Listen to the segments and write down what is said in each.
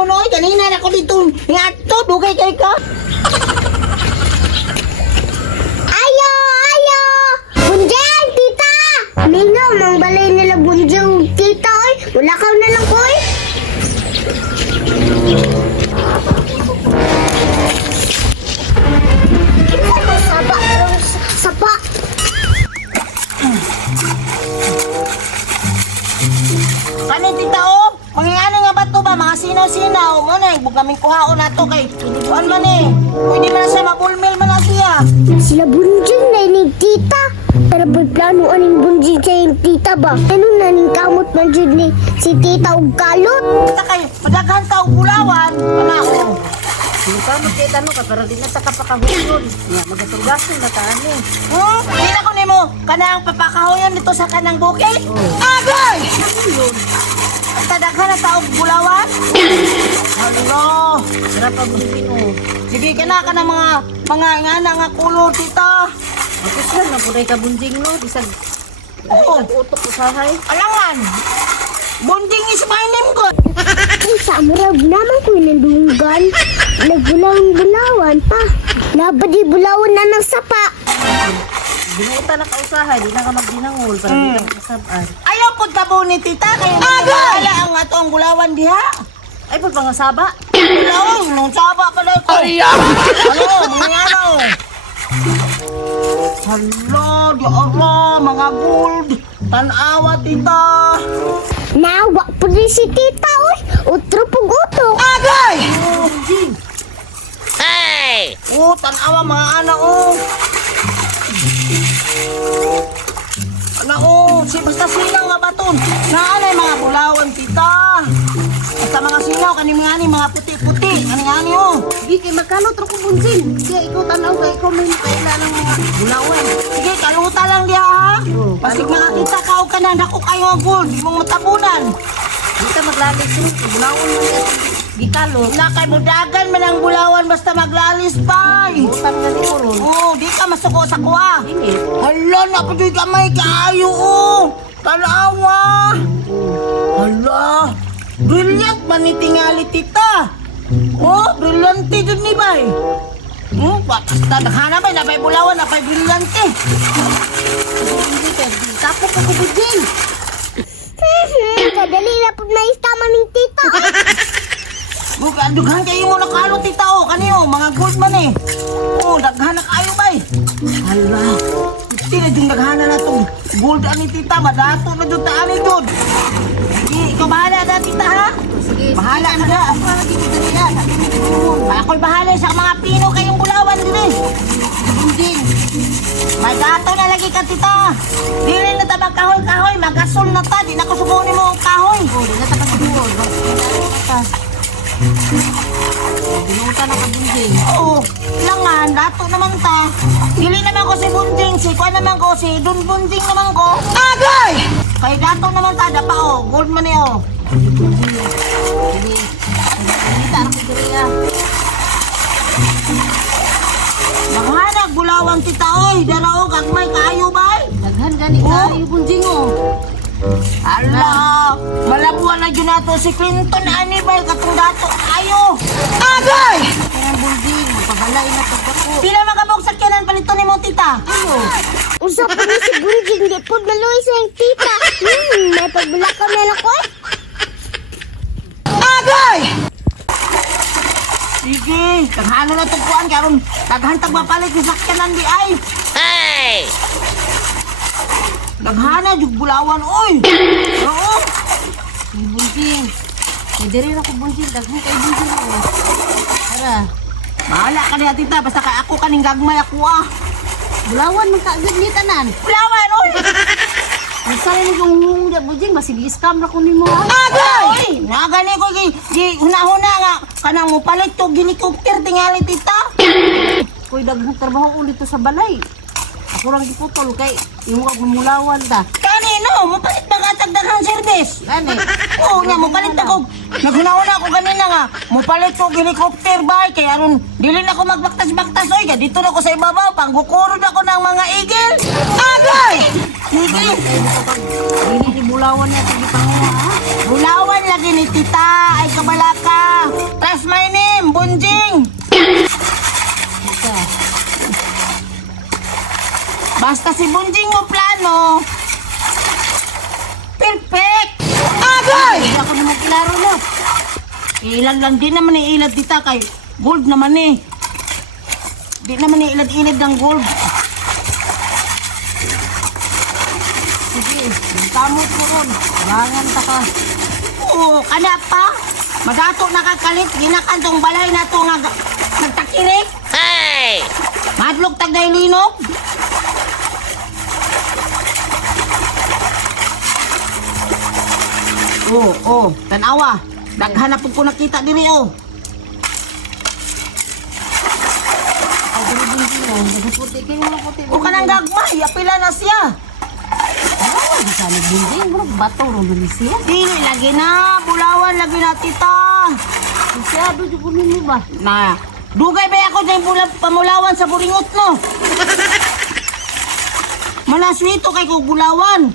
mo no, kanina na ko dito nga to, dugay kay ka. Ayo! Ayo! Bunjing, tita! Mingaw, mang balay nila bunjing, tita, oy. Wala ka na lang, oy. Sapa, sapa. Kanin tita o, mangingano nga ba to ba, mga sinaw-sinaw, mo na, ibig namin kuhaon na to kay, kuan man eh, pwede man na siya mabulmil man na siya. Sila bunjing na ining tita. Pero plano aning bunjing sa yung tita ba? Ano na ning kamot man jud ni si tita og kalot? Kita kay, madaghan ta og bulawan, panako. Kita mo kay tanong ka pero di na ta kapakahulog. Nga magatulgason na ta ani. Di na ko nimo, kanang papakahoyan dito sa kanang bukid? Agay! At daghan na ta og bulawan? Hello! Sarap pa bunjing. Sige ka na mga ngana nga kulor tita. Ako siya na puday ka bunjing no bisag. Oo. Utok usahay. Alangan! Bonding is my name ko! Ay, sa murag naman ko nandunggan. Nagbulawang-bulawan pa. Nabadi bulawan na ng sapa. Binuta na ka usahay, di na ka magdinangol para di ka makasabaan. Ayaw po tabo ni tita kayo nagkakala ang atong gulawan diha. Ay pag pangasaba. Gulawan, nung saba pala ito. Ano, mga ano? Hala, di ara, mga gold. Tanawa tita. Nawa po rin si tita, oy. Utro po gutok. Agay! Bunjing. Tanawa mga anak oh. Anak oh, basta sinaw nga baton. Naanay mga bulawan tita. Basta mga sinaw, mga puti-puti. Kani oh. Di kay magkano tro ko bunjing. Kaya ikaw tanaw kay ikaw may kailan ng mga bulawan. Sige, kaluta lang diha ha. Pasig makakita ka o kanan ako kayo ang gold. Di mo matapunan. Di ka maglalis rin. Bulawan mo niya. Gikalo. Nakay mudagan man ang bulawan basta maglalis pa. Utang na ni Kuron. Oh, di ka masuko sa kuha. Dili. Hala, napadoy ka may kaayo oh. Tanawa. Hala, brilliant man ni tingali tita. Oh, brilyante dun ni bay. Basta naghana bay, napay bulawan, napay brilyante. Hindi ka. Tapo ka ko bunjing. Kadali na po na istama ng tita. Buka, dughan kayo mo nakalo tita oh. Kaniyo, mga gold man eh. Oh, daghan na kayo bay. Hala, hindi na yung daghan na itong gold ani tita. Madato na dun taan dun. Sige, ikaw bahala na tita ha. Sige. Bahala ka na. Ako na dito kanila. Ako'y bahala sa mga pino kayong bulawan din eh. Bunjing. May gato na lagi ka tita. Dili na ta magkahoy-kahoy. Magasol na ta. Di na ko subunin mo ang kahoy. Oh, di na ta kasubuon. Binuta na ka bunjing. Oo. Langan. Dato naman ta. Dili naman ko si Bunjing. Si Kwan naman ko. Si Dun Bunjing naman ko. Agay! Kay dato naman ta. Dapa oh. Gold man eh oh. Sige. Dita na ko diriya. Naghanag bulawang tita oy. Darao gagmay kayo bay. Daghan gani ka yung bunjing oh. Ala, malabuan na yun nato si Clinton ani bay katong dato ayo. Agay! Kaya bunjing. Pabalay na pagdako. Pila magabog sakyanan palito ni mo tita. Usap po ni si bunjing. Di po maluwi sa yung tita. May pagbulak ka meron ko. Agay! Sige, kaghano na tugpuan karon daghantag mapalit ni sakyanan di ay. Hey! Daghana jug bulawan oy. Oo. Yung bunjing. Kaya diri na ko bunjing. Daghan kay bunjing oh. Tara. Bahala ka niya tita basta kay ako kaning gagmay ako ah. Bulawan man kaagad ni tanan. Bulawan oy. Ang sali ni yung bunjing. Masig-scam na ko ni mo ah. Agay! Oy, nagani ko gi huna-huna nga kanang mo palit to ginikopter tingali tita. Koy daghang trabaho ulit to sa balay. Ako lang giputol kay yung wag mulawan ta. Kanino mo palit bagatag daghang service. Gani. Oo nga, mupalit ako. Naghunahuna ako ganina nga. Mupalit ko helicopter ba? Kaya ron, dili na ako magbaktas-baktas. Oy, dito na ako sa ibabaw. Panggukurod ako ng mga igil. Agay! Sige. Dili ni bulawan niya tigi panguha ha. Bulawan lagi ni tita. Ay, kabalaka. Basta si Bunjing mo plano. Perfect! Agay! Hindi ako naman kilaro no. Ilan lang din naman ilad tita kay gold naman eh. Di naman ilad-ilad ng gold. Sige, kamot mo ron. Bangan ta ka. Oo, kana pa. Magato nakakalit. Ginakantong balay na to nga nagtakirik. Hey! Madlog tagday linog. Tanawa. Daghan na po ko nakita diri oh. Ay, Bunjing mo. Nagaputi kayo mga puti. O kanang gagmay, apila na siya. Ay, di sana Bunjing. Bro, bato ron dun siya. Dili lagi na, bulawan lagi na tita. Masyado dyan kunin mo ba? Na, dugay ba ako dyan pamulawan sa buringot no? Malaswito kay kong bulawan.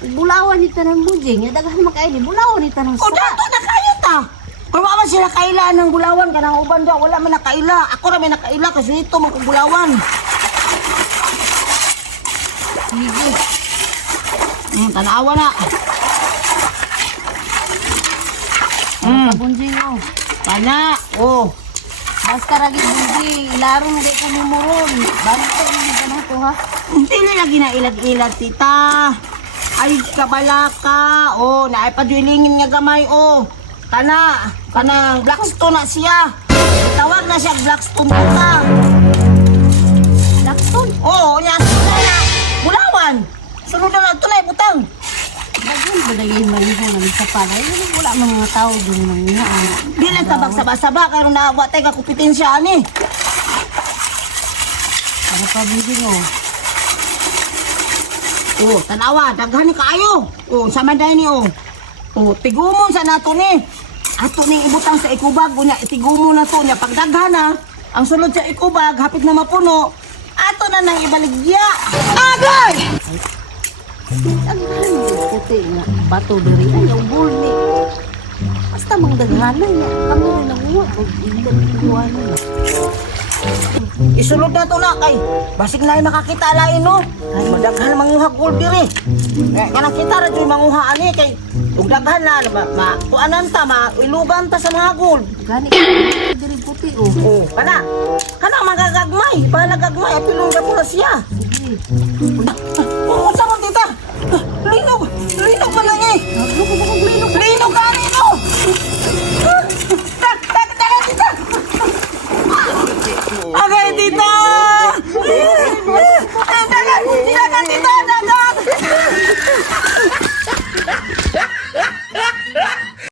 Bulawan ni tanang Bunjing. Nga daghan makain ni. Bulawan ni tanang O dato na kayo ta. Kung wala man sila kaila ng bulawan, kanang uban daw, wala man nakaila. Ako na may nakaila kasi ito mga bulawan. Sige. Tanawa na. Bunjing mo. Kana, oh. Basta lagi Bunjing. Ilarong di ka mumuron. Balik mo ka na ito ha. Dili lagi na ilag-ilag, tita. Ay, kabalaka. Oh, naipadwilingin nga gamay, oh. Kanang Blackstone na siya. Tawag na siya Blackstone puta. Blackstone. Oo, niya sunod na. Bulawan. Sunod na ito na, butang. Bagay ba dahil maliho na sa panay? Wala man mga tao doon nang nga. Di lang tabag saba-saba, kaya nung naawa tayo kakupitin siya, ani. Para pa Bunjing mo. Oh, tanawa, daghan ni kaayo. Oh, sama dahil ni, oh. Oh, tigumon sa nato ni. Ato ni ibutang sa ikubag, unya itigumon na to niya. Pag daghan na, ang sulod sa ikubag, hapit na mapuno, ato na nang ibaligya. Agay! Ang puti nga. Bato diri. Ayaw bul ni. Basta mang daghanan niya. Kami rin ang uwa. Pag-ilan iluwanan. Isulod na to na kay basig na makakita lain no. Ay madaghan manguha gold diri. Kanang kita ra joy manguha ani kay ug daghan na kuanan ta ilugan ta sa mga gold. Gani. Diri puti oh. Oh, kana magagagmay, balagagmay apilong ra pula siya. Sige. Oh, sa mo tita. Linog man na